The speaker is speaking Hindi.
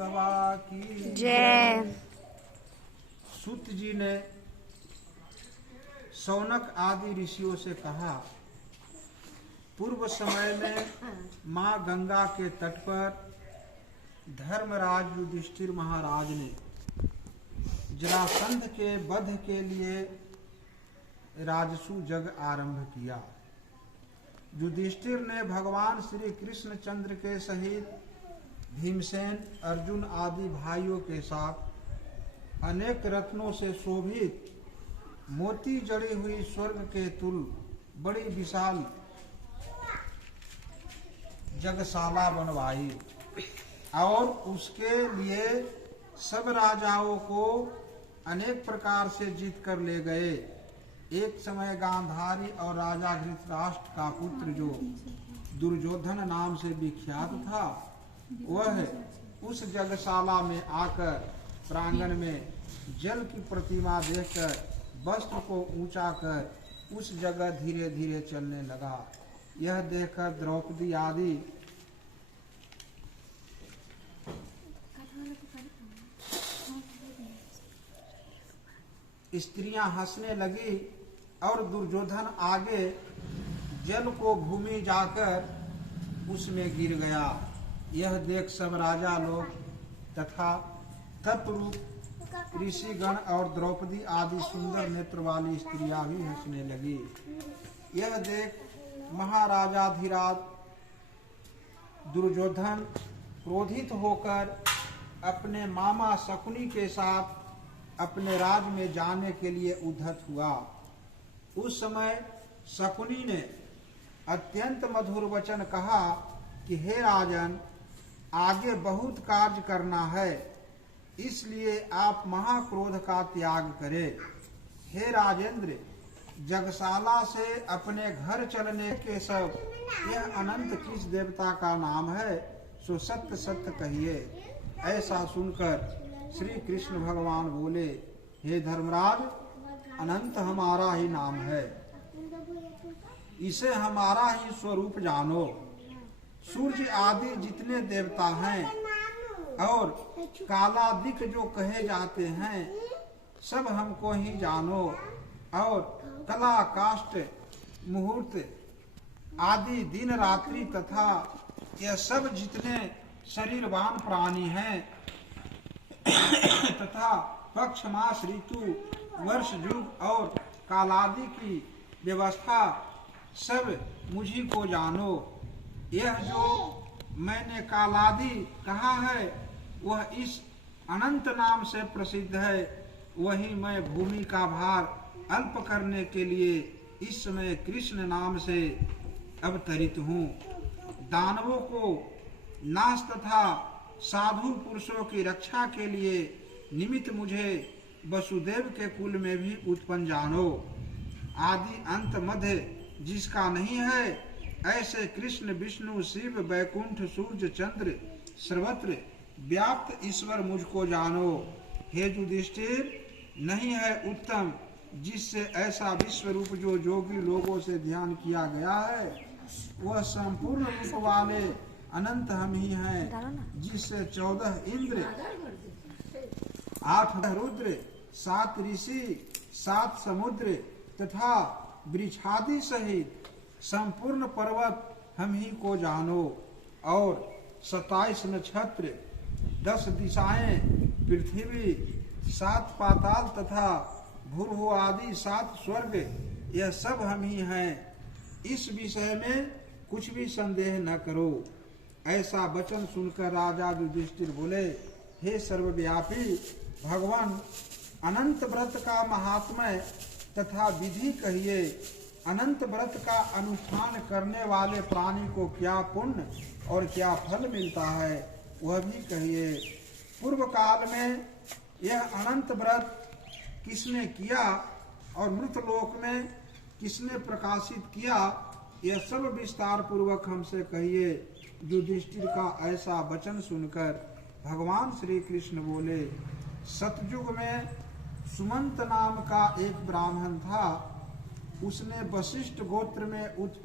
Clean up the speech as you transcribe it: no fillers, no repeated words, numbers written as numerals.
बाबा की जय। सूत जी ने शौनक आदि ऋषियों से कहा, पूर्व समय में माँ गंगा के तट पर धर्मराज युधिष्ठिर महाराज ने जरासंध के वध के लिए राजसू यज्ञ आरंभ किया। युधिष्ठिर ने भगवान श्री कृष्ण चंद्र के सहित भीमसेन, अर्जुन आदि भाइयों के साथ अनेक रत्नों से शोभित मोती जड़ी हुई स्वर्ग के तुल बड़ी विशाल जगशाला बनवाई और उसके लिए सब राजाओं को अनेक प्रकार से जीत कर ले गए। एक समय गांधारी और राजा धृतराष्ट्र का पुत्र जो दुर्योधन नाम से विख्यात था, वह उस जगशाला में आकर प्रांगण में जल की प्रतिमा देखकर वस्त्र को ऊंचा कर उस जगह धीरे धीरे चलने लगा। यह देखकर द्रौपदी आदि स्त्रियां हंसने लगी और दुर्योधन आगे जल को भूमि जाकर उसमें गिर गया। यह देख सब राजा लोग तथा तपरूप ऋषिगण और द्रौपदी आदि सुंदर नेत्र वाली स्त्रियां भी हंसने लगी। यह देख महाराजाधिराज दुर्योधन क्रोधित होकर अपने मामा शकुनी के साथ अपने राज में जाने के लिए उद्धत हुआ। उस समय शकुनी ने अत्यंत मधुर वचन कहा कि हे राजन, आगे बहुत कार्य करना है, इसलिए आप महाक्रोध का त्याग करें। हे राजेंद्र, जगशाला से अपने घर चलने के सब यह अनंत किस देवता का नाम है, सो सत्य सत्य कहिए। ऐसा सुनकर श्री कृष्ण भगवान बोले, हे धर्मराज, अनंत हमारा ही नाम है, इसे हमारा ही स्वरूप जानो। सूर्य आदि जितने देवता हैं और कालादिक जो कहे जाते हैं, सब हमको ही जानो। और कला, काष्ठ, मुहूर्त आदि दिन रात्रि तथा यह सब जितने शरीरवान प्राणी हैं तथा पक्ष, मास, ऋतु, वर्ष, युग और कालादि की व्यवस्था सब मुझी को जानो। यह जो मैंने कालादि कहा है वह इस अनंत नाम से प्रसिद्ध है। वही मैं भूमि का भार अल्प करने के लिए इस समय कृष्ण नाम से अवतरित हूँ। दानवों को नाश तथा साधु पुरुषों की रक्षा के लिए निमित्त मुझे वसुदेव के कुल में भी उत्पन्न जानो। आदि अंत मध्य जिसका नहीं है, ऐसे कृष्ण, विष्णु, शिव, वैकुंठ, सूर्य, चंद्र सर्वत्र व्याप्त ईश्वर मुझको जानो। हे युधिष्ठिर, नहीं है उत्तम जिससे ऐसा विश्व रूप जो जोगी लोगों से ध्यान किया गया है, वह संपूर्ण रूप वाले अनंत हम ही हैं, जिससे 14 इंद्र, 8 रुद्र, 7 ऋषि, 7 समुद्र तथा वृक्षादि सहित संपूर्ण पर्वत हम ही को जानो। और 27 नक्षत्र, 10 दिशाएं, पृथ्वी, 7 पाताल तथा भूर्भु आदि 7 स्वर्ग, यह सब हम ही हैं। इस विषय में कुछ भी संदेह न करो। ऐसा वचन सुनकर राजा युधिष्ठिर बोले, हे सर्वव्यापी भगवान, अनंत व्रत का महात्म्य तथा विधि कहिए। अनंत व्रत का अनुष्ठान करने वाले प्राणी को क्या पुण्य और क्या फल मिलता है, वह भी कहिए। पूर्व काल में यह अनंत व्रत किसने किया और मृतलोक में किसने प्रकाशित किया, यह सब विस्तार पूर्वक हमसे कहिए। युधिष्ठिर का ऐसा वचन सुनकर भगवान श्री कृष्ण बोले, सतयुग में सुमंत नाम का एक ब्राह्मण था। उसने वशिष्ठ गोत्र में उत्पन्न